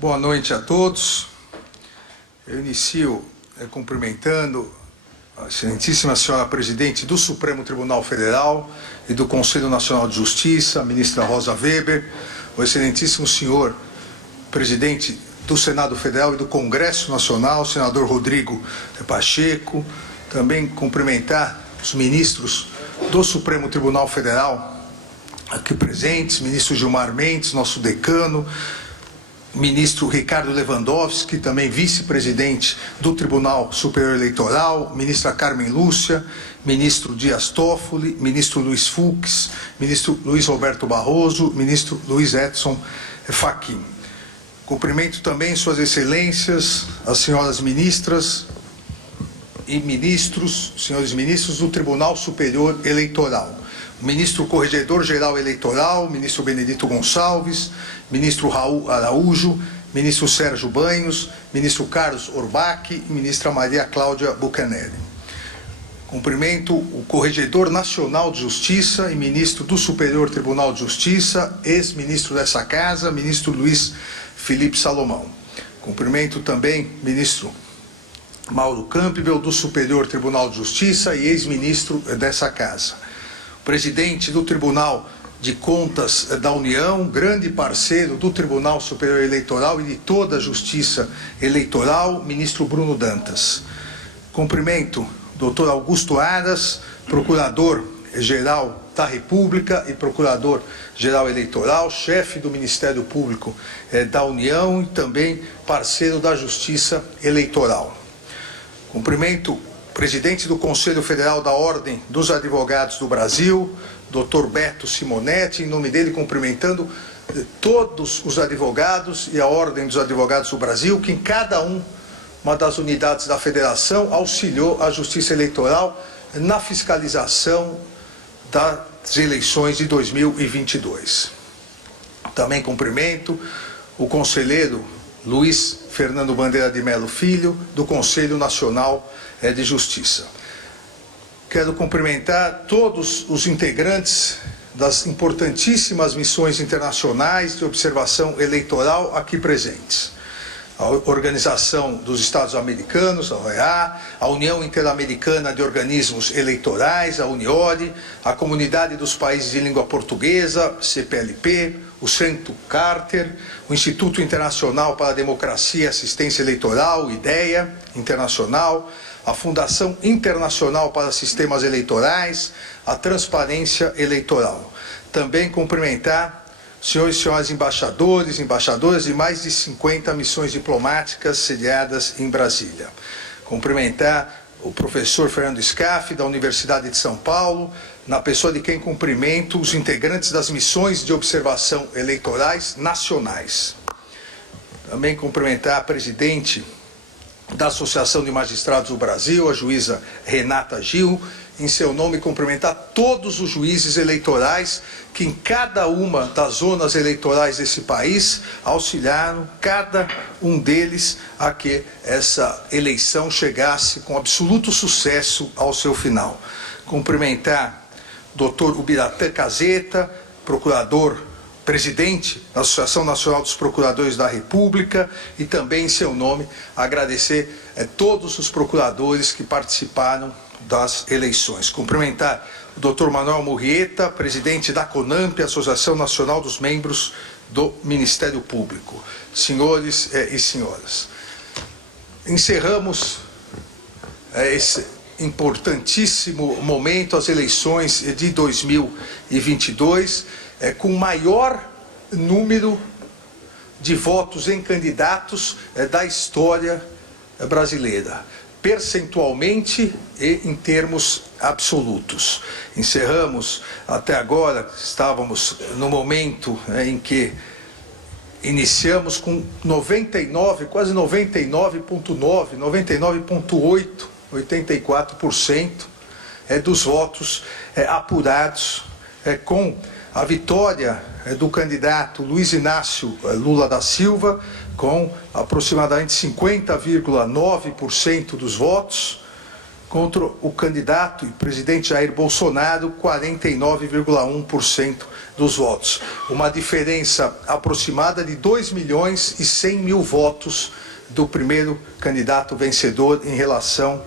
Boa noite a todos. Eu inicio cumprimentando a excelentíssima senhora presidente do Supremo Tribunal Federal e do Conselho Nacional de Justiça, a ministra Rosa Weber, o excelentíssimo senhor presidente do Senado Federal e do Congresso Nacional, o senador Rodrigo Pacheco, também cumprimentar os ministros do Supremo Tribunal Federal aqui presentes, ministro Gilmar Mendes, nosso decano, ministro Ricardo Lewandowski, também vice-presidente do Tribunal Superior Eleitoral, ministra Carmen Lúcia, ministro Dias Toffoli, ministro Luiz Fux, ministro Luiz Roberto Barroso, ministro Luiz Edson Fachin. Cumprimento também suas excelências, as senhoras ministras e ministros, senhores ministros do Tribunal Superior Eleitoral. O ministro Corregedor-Geral Eleitoral, ministro Benedito Gonçalves, ministro Raul Araújo, ministro Sérgio Banhos, ministro Carlos Orbach e ministra Maria Cláudia Bucanelli. Cumprimento o Corregedor Nacional de Justiça e ministro do Superior Tribunal de Justiça, ex-ministro dessa casa, ministro Luiz Felipe Salomão. Cumprimento também o ministro Mauro Campbell, do Superior Tribunal de Justiça e ex-ministro dessa casa. Presidente do Tribunal de Contas da União, grande parceiro do Tribunal Superior Eleitoral e de toda a Justiça Eleitoral, ministro Bruno Dantas. Cumprimento doutor Augusto Aras, procurador-geral da República e procurador-geral eleitoral, chefe do Ministério Público da União e também parceiro da Justiça Eleitoral. Cumprimento presidente do Conselho Federal da Ordem dos Advogados do Brasil, Dr. Beto Simonetti, em nome dele cumprimentando todos os advogados e a Ordem dos Advogados do Brasil, que em cada uma das unidades da Federação auxiliou a Justiça Eleitoral na fiscalização das eleições de 2022. Também cumprimento o conselheiro Luiz Fernando Bandeira de Melo Filho, do Conselho Nacional de Justiça. Quero cumprimentar todos os integrantes das importantíssimas missões internacionais de observação eleitoral aqui presentes. A Organização dos Estados Americanos, a OEA, a União Interamericana de Organismos Eleitorais, a UNIORE, a Comunidade dos Países de Língua Portuguesa, CPLP, o Centro Carter, o Instituto Internacional para a Democracia e Assistência Eleitoral, IDEA Internacional, a Fundação Internacional para Sistemas Eleitorais, a Transparência Eleitoral. Também cumprimentar senhores e senhoras embaixadores, embaixadoras de mais de 50 missões diplomáticas sediadas em Brasília. Cumprimentar o professor Fernando Scaff, da Universidade de São Paulo, na pessoa de quem cumprimento os integrantes das missões de observação eleitorais nacionais. Também cumprimentar a presidente da Associação de Magistrados do Brasil, a juíza Renata Gil, em seu nome cumprimentar todos os juízes eleitorais que em cada uma das zonas eleitorais desse país auxiliaram cada um deles a que essa eleição chegasse com absoluto sucesso ao seu final. Cumprimentar Dr. Ubiratã Caseta, presidente da Associação Nacional dos Procuradores da República, e também em seu nome agradecer todos os procuradores que participaram das eleições. Cumprimentar o Dr. Manuel Murrieta, presidente da CONAMP, Associação Nacional dos Membros do Ministério Público. Senhores e senhoras, encerramos esse importantíssimo momento, as eleições de 2022, com o maior número de votos em candidatos da história brasileira, percentualmente e em termos absolutos. Encerramos até agora, estávamos no momento em que iniciamos com 99, quase 99,9, 99,8, 84% dos votos apurados, com a vitória do candidato Luiz Inácio Lula da Silva, com aproximadamente 50,9% dos votos, contra o candidato e presidente Jair Bolsonaro, 49,1% dos votos. Uma diferença aproximada de 2.100.000 votos do primeiro candidato vencedor em relação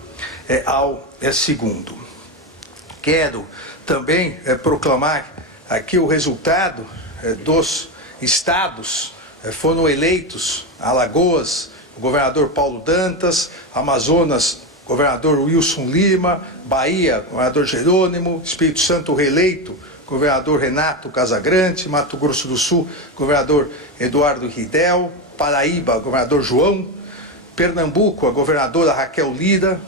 ao segundo. Quero também proclamar aqui o resultado dos estados. Foram eleitos Alagoas, o governador Paulo Dantas, Amazonas, governador Wilson Lima, Bahia, governador Jerônimo, Espírito Santo reeleito, governador Renato Casagrande, Mato Grosso do Sul, governador Eduardo Ridel, Paraíba, governador João, Pernambuco, a governadora Raquel Lira,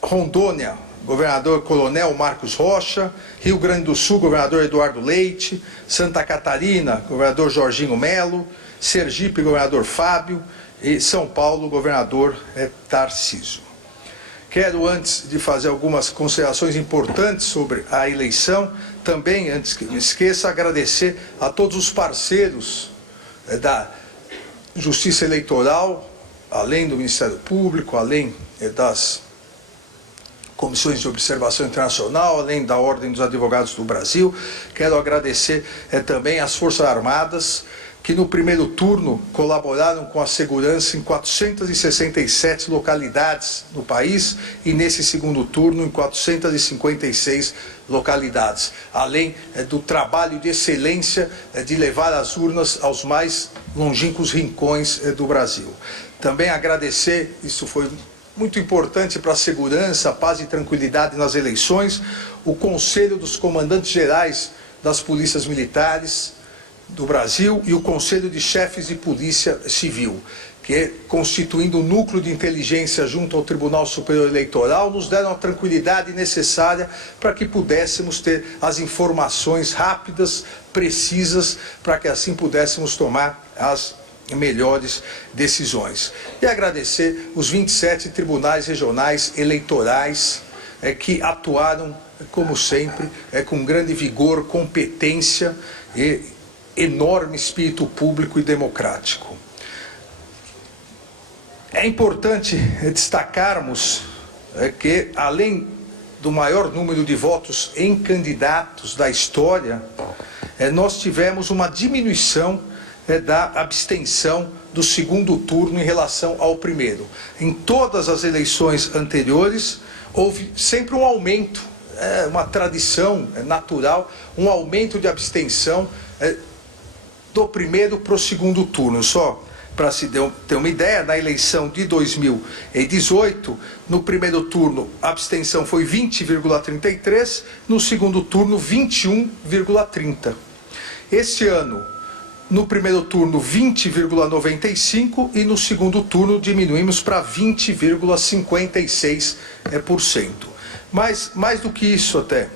Rondônia, governador Coronel Marcos Rocha, Rio Grande do Sul, governador Eduardo Leite, Santa Catarina, governador Jorginho Melo, Sergipe, governador Fábio, e São Paulo, governador Tarcísio. Quero, antes de fazer algumas considerações importantes sobre a eleição, também, antes que me esqueça, agradecer a todos os parceiros da Justiça Eleitoral, além do Ministério Público, além das comissões de observação internacional, além da Ordem dos Advogados do Brasil. Quero agradecer também às Forças Armadas, que no primeiro turno colaboraram com a segurança em 467 localidades no país e nesse segundo turno em 456 localidades, além do trabalho de excelência de levar as urnas aos mais longínquos rincões do Brasil. Também agradecer, isso foi muito importante para a segurança, a paz e tranquilidade nas eleições, o Conselho dos Comandantes Gerais das Polícias Militares do Brasil e o Conselho de Chefes de Polícia Civil, que, constituindo um núcleo de inteligência junto ao Tribunal Superior Eleitoral, nos deram a tranquilidade necessária para que pudéssemos ter as informações rápidas, precisas, para que assim pudéssemos tomar as melhores decisões. E agradecer os 27 tribunais regionais eleitorais que atuaram, como sempre, com grande vigor, competência e enorme espírito público e democrático. É importante destacarmos que, além do maior número de votos em candidatos da história, nós tivemos uma diminuição da abstenção do segundo turno em relação ao primeiro. Em todas as eleições anteriores, houve sempre um aumento, uma tradição natural, um aumento de abstenção do primeiro para o segundo turno. Só para se ter uma ideia, na eleição de 2018, no primeiro turno a abstenção foi 20,33%, no segundo turno 21,30%. Este ano, no primeiro turno 20,95% e no segundo turno diminuímos para 20,56%. Mas mais do que isso até,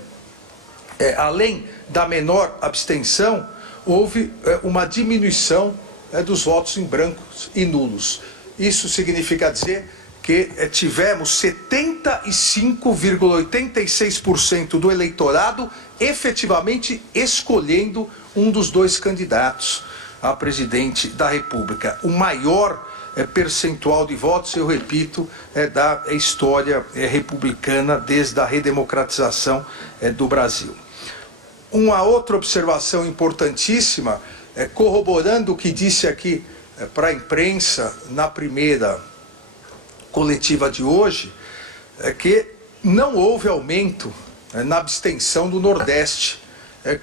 além da menor abstenção, houve uma diminuição dos votos em brancos e nulos. Isso significa dizer que tivemos 75,86% do eleitorado efetivamente escolhendo um dos dois candidatos a presidente da República. O maior percentual de votos, eu repito, da história republicana desde a redemocratização do Brasil. Uma outra observação importantíssima, corroborando o que disse aqui para a imprensa na primeira coletiva de hoje, é que não houve aumento na abstenção do Nordeste,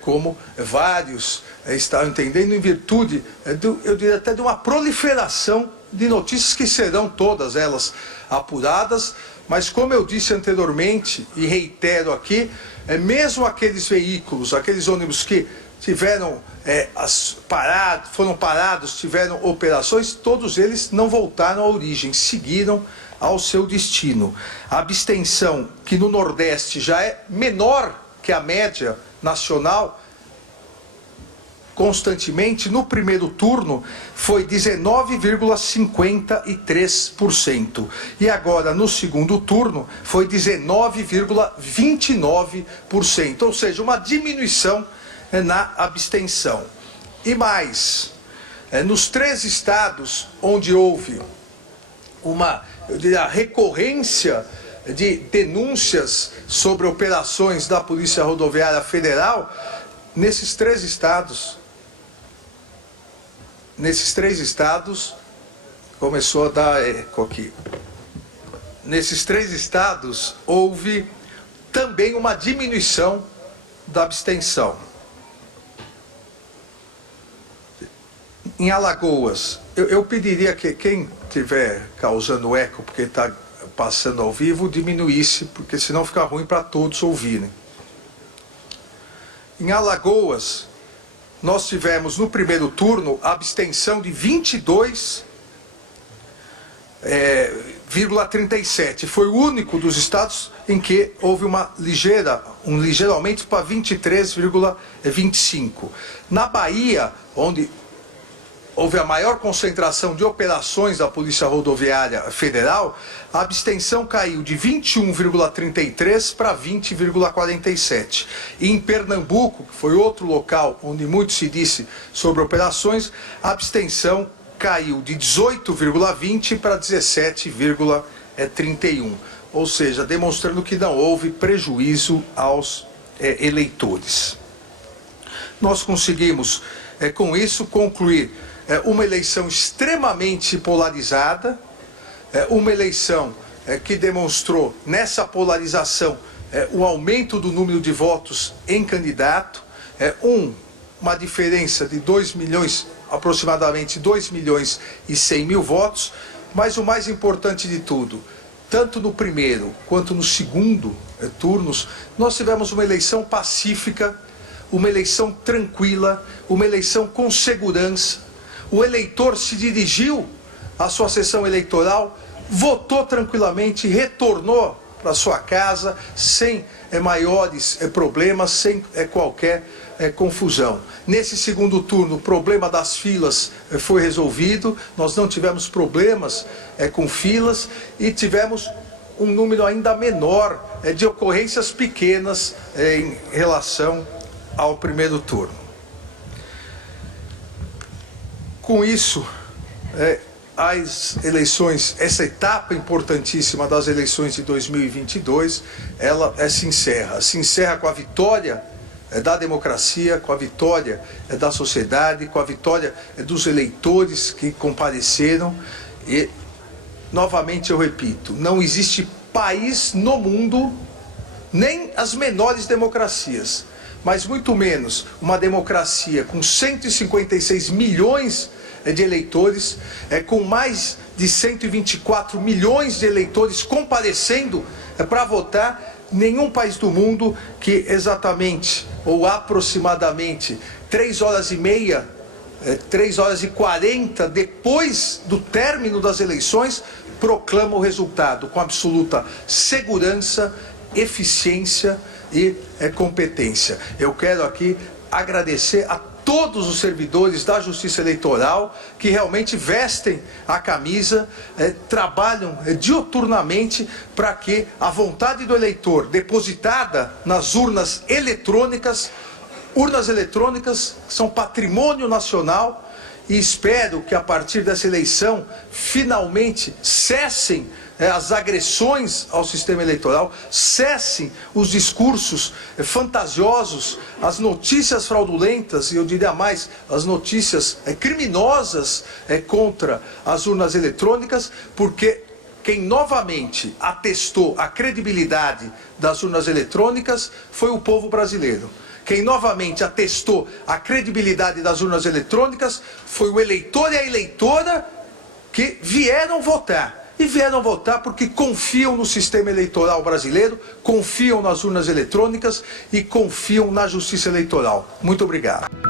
como vários estavam entendendo, em virtude, eu diria até de uma proliferação de notícias que serão todas elas apuradas, mas como eu disse anteriormente e reitero aqui, mesmo aqueles veículos, aqueles ônibus que tiveram foram parados, tiveram operações, todos eles não voltaram à origem, seguiram ao seu destino. A abstenção, que no Nordeste já é menor que a média nacional, constantemente, no primeiro turno foi 19,53%. E agora, no segundo turno, foi 19,29%. Ou seja, uma diminuição na abstenção. E mais, nos 3 estados onde houve eu diria, recorrência de denúncias sobre operações da Polícia Rodoviária Federal nesses três estados. Nesses três estados, começou a dar eco aqui. Nesses três estados houve também uma diminuição da abstenção. Em Alagoas, eu pediria que quem estiver causando eco, porque está passando ao vivo, diminuísse, porque senão fica ruim para todos ouvirem. Em Alagoas, nós tivemos no primeiro turno a abstenção de 22,37. Foi o único dos estados em que houve um ligeiro aumento para 23,25. Na Bahia, onde houve a maior concentração de operações da Polícia Rodoviária Federal, a abstenção caiu de 21,33 para 20,47. E em Pernambuco, que foi outro local onde muito se disse sobre operações, a abstenção caiu de 18,20 para 17,31. Ou seja, demonstrando que não houve prejuízo aos eleitores. Nós conseguimos, com isso, concluir uma eleição extremamente polarizada, uma eleição que demonstrou nessa polarização o aumento do número de votos em candidato, uma diferença de 2 milhões, aproximadamente 2 milhões e 100 mil votos, mas o mais importante de tudo, tanto no primeiro quanto no segundo turnos, nós tivemos uma eleição pacífica, uma eleição tranquila, uma eleição com segurança. O eleitor se dirigiu à sua sessão eleitoral, votou tranquilamente, retornou para sua casa sem maiores problemas, sem qualquer confusão. Nesse segundo turno, o problema das filas foi resolvido, nós não tivemos problemas com filas e tivemos um número ainda menor de ocorrências pequenas em relação ao primeiro turno. Com isso, as eleições, essa etapa importantíssima das eleições de 2022, ela se encerra com a vitória da democracia, com a vitória da sociedade, com a vitória dos eleitores que compareceram. E, novamente eu repito, não existe país no mundo, nem as menores democracias, mas muito menos uma democracia com 156 milhões de eleitores, com mais de 124 milhões de eleitores comparecendo para votar, nenhum país do mundo que exatamente ou aproximadamente 3 horas e meia, 3 horas e 40 depois do término das eleições, proclama o resultado com absoluta segurança, eficiência e competência. Eu quero aqui agradecer a todos os servidores da Justiça Eleitoral que realmente vestem a camisa, trabalham diuturnamente para que a vontade do eleitor depositada nas urnas eletrônicas são patrimônio nacional, e espero que a partir dessa eleição finalmente cessem as agressões ao sistema eleitoral, cessem os discursos fantasiosos, as notícias fraudulentas, e eu diria mais, as notícias criminosas contra as urnas eletrônicas, porque quem novamente atestou a credibilidade das urnas eletrônicas foi o povo brasileiro. Quem novamente atestou a credibilidade das urnas eletrônicas foi o eleitor e a eleitora que vieram votar. E vieram votar porque confiam no sistema eleitoral brasileiro, confiam nas urnas eletrônicas e confiam na justiça eleitoral. Muito obrigado.